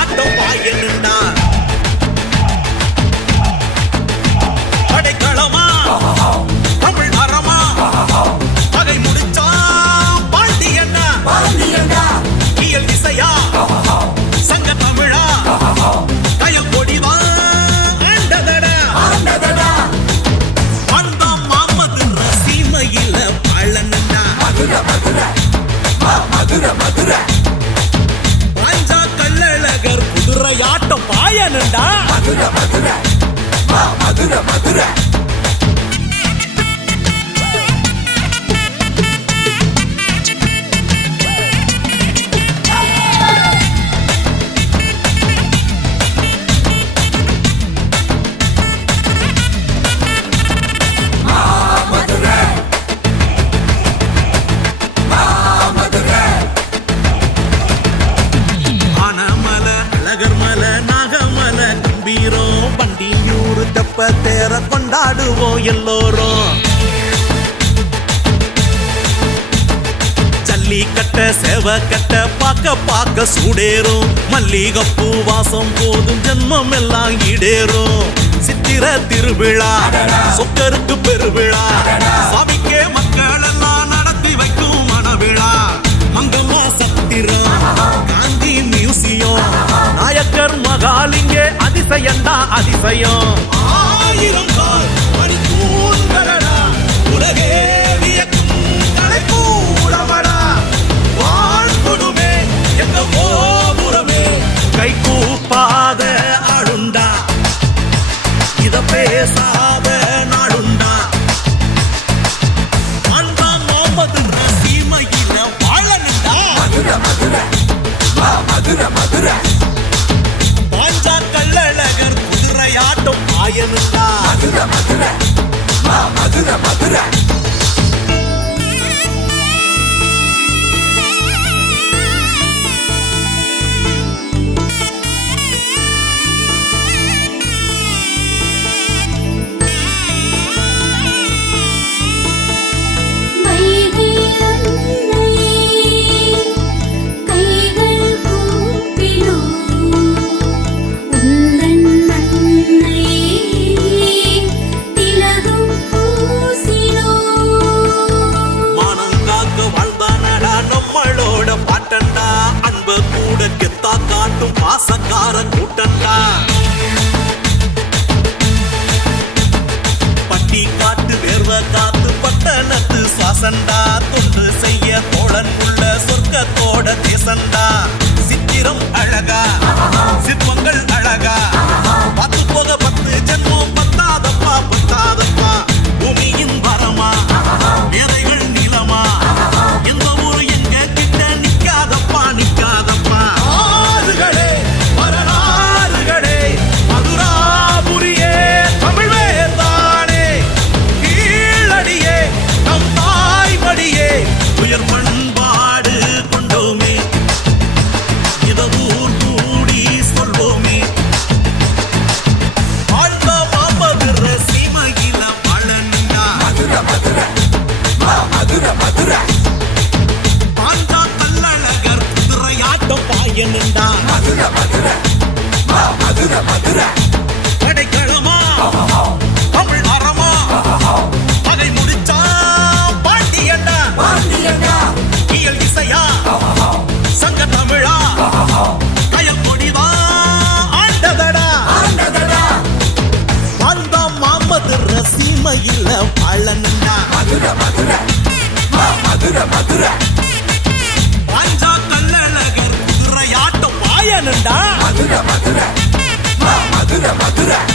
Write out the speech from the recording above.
குதிரையாட்டம் பாயனுண்டா படைக்களமா தமிழ் அறமா பகை முடிச்சா பாண்டியண்ணா இயல் இசையா சங்க தமிழா கயல் கொடிதான் ஆண்டதடா அந்த மாமது சீமையில பழனண்டா பாஞ்சா கள்ளழகர் குதிரையாட்டம் பாயனுண்டா தேர கொண்டாடுவோம் எல்லோரும் ஜல்லிக்கட்ட சேவக்கட்ட பார்க்க சூடேறும் மல்லிகப்பூ வாசம் போதும் ஜென்மம் எல்லாம் ஈடேறும் சித்திர திருவிழா சொக்கருக்கு பெருவிழா சாமிக்கே மக்கள் எல்லாம் நடத்தி வைக்கும் மனவிழா மங்கம்மா சத்திரம் காந்தி மியூசியம் நாயக்கர் மகாலிங்கே அதிசயண்டா அதிசயம் ஆயிரம் கால் மணி தூண்களடா உலகே வியக்கும் கலைக்கூடமடா வாழ்ந்துடுமே எங்க கோபுரமே கை கூப்பாத ஆளுண்டா இத பேசாத நாடுண்டா அந்த முகமது சீமையில வாழனுண்டா மதுரை பாஞ்சா கள்ளழகர் குதிரையாட்டம் பாயனுண்டா மதுரை பாசக்காரன் கூட்டண்டா பட்டி காட்டு வேர்வ காத்து பட்டணத்து சுவாசண்டா தொண்டு செய்ய தோழன் உள்ள சொர்க்கத்தோட தேசண்டா சித்திரம் அழகா சிற்பங்கள் அழகா பத்து போக 10 ஜென்மம் பத்தாதப்பா பூமியின் வரமா வேதைகள் நிலமா எந்த ஊரு எங்க கிட்ட நிக்காதப்பா பண்பாடு கொண்டோமே இத ஊர் கூடி சொல்வோமே வாழ்ந்த மாமதுர சீமையில பழனுண்டா மதுரை பாஞ்சா கள்ளழகர் குதிரையாட்டம் பாயனுண்டா மதுரை படைக்களமா தமிழ் அறமா பகை முடிச்சா பாண்டியண்ணா இயல் இசையா சங்க தமிழா கயல் கொடிதான் ஆண்டதடா அந்த மாமது சீமையில பழனுண்டா மதுரை பாஞ்சா கள்ளழகர் குதிரையாட்டம் பாயனுண்டா மதுரை